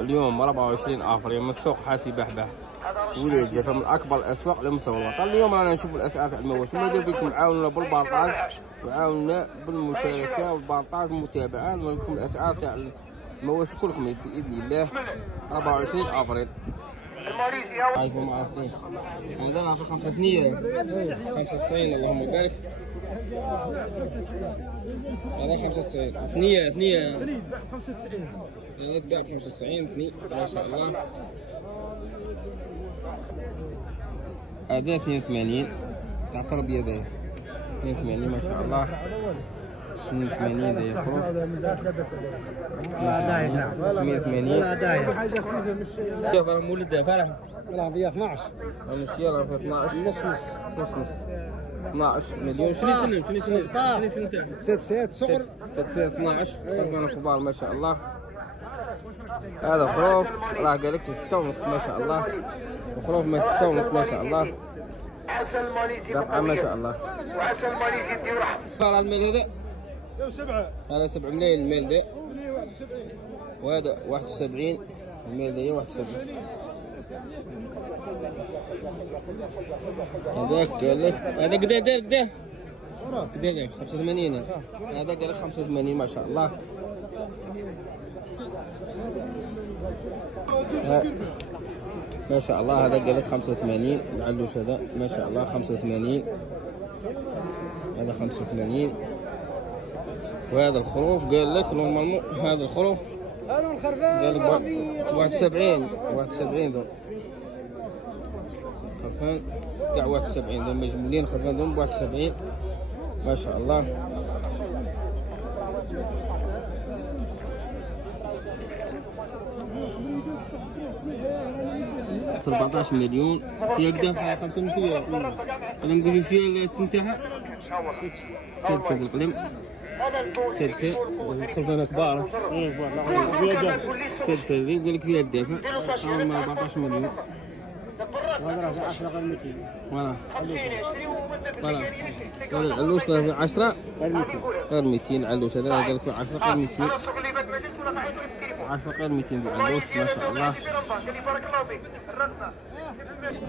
اليوم 24 افريل من السوق حاسي بحبح وليد جاء من اكبر الاسواق لمستوى اليوم رانا نشوف الاسعار تاع المواشي. ماذا بكم عاونونا بالبارطاج وعاونونا بالمشاركه والبارطاج والمتابعه. نوريكم لكم الاسعار تاع المواشي كل خميس باذن الله 24 افريل. عايفوا ما عرفتيش هذا راه في 5 ثنيه 95 اللهم بارك. هذا 95 ثنيه تريد ب 95 يلا تباع ب 95 ثني ما شاء الله. هذا 82 تاع تربيه ذا 82 ما شاء الله. 82 ذا يخرج لا داير. نعم 180 لا داير. شوف راه مولد فرح راه فيها 12 المشي راه في 12 نص 12 مليون. شنو سنتها؟ ست صغر 12 كانوا كبار ما شاء الله. هذا خروف راه قال لك 6 ونص ما شاء الله. وخروف ما 6 ونص ما شاء الله. قطعة ما شاء الله. هذا الميل هذا 7 هذا 7 ملايين الميل ذا. وهذا 71 الميل ذا 71. هذاك قال لك هذا قدا دار قدا 85. هذا قال لك 85 ما شاء الله. ما شاء الله. هذا قال لك 85 العلوش هذا ما شاء الله 85. هذا 85. وهذا الخروف قال لك نورمالمون هذا الخروف قال لك 71 دول خرفان كاع 71 دول مجمولين خرفان دول ب 71 ما شاء الله. 14 مليون فيها قدام 5 مليون. انا نقول فيها السن تاعها 6 القلم 6 خرفانه كبار 6 يقول لك فيها الدافع 14 مليون. وهذا راه 10 غير 200 فوالا هذا العلوش راه 10 غير 200 علوش. هذا قال لك 10 غير 200 10 غير 200 العلوش ما شاء الله.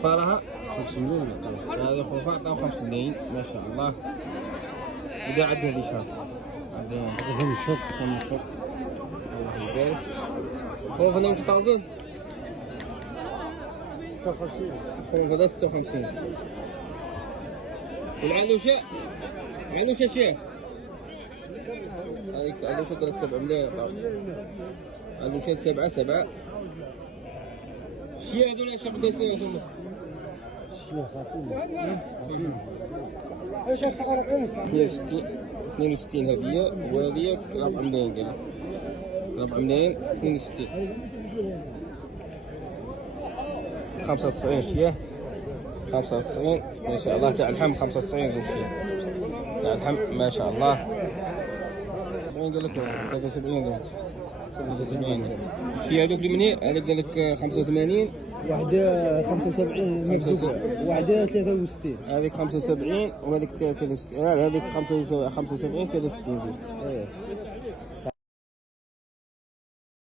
فراها 5 مليون. هذا خرفان عطاو 5 ملايين ما شاء الله. إذا عاد هذه شهر هذا فم الشوك الله يبارك. خوف أنا مش طالبين 56 خوف هذا 56. والعلوشة علوشة شيء هذيك علوشة قال لك 7 ملايين طاب. علوشة 7 شيء هذول ايش قداش يسمى؟ شيء خاطين 62 هذه وهذه 4 ملايين قال 4 ملايين 62. 95 شيء 95 ما شاء الله تاع اللحم 95 ذو شيء تاع اللحم ما شاء الله. وين قال لك 73 75 شيء هذوك اللي مني هذا قال لك 85 واحدة 75 واحدة 63 هذيك 75 وهذيك 63 هذيك 75 63 ايه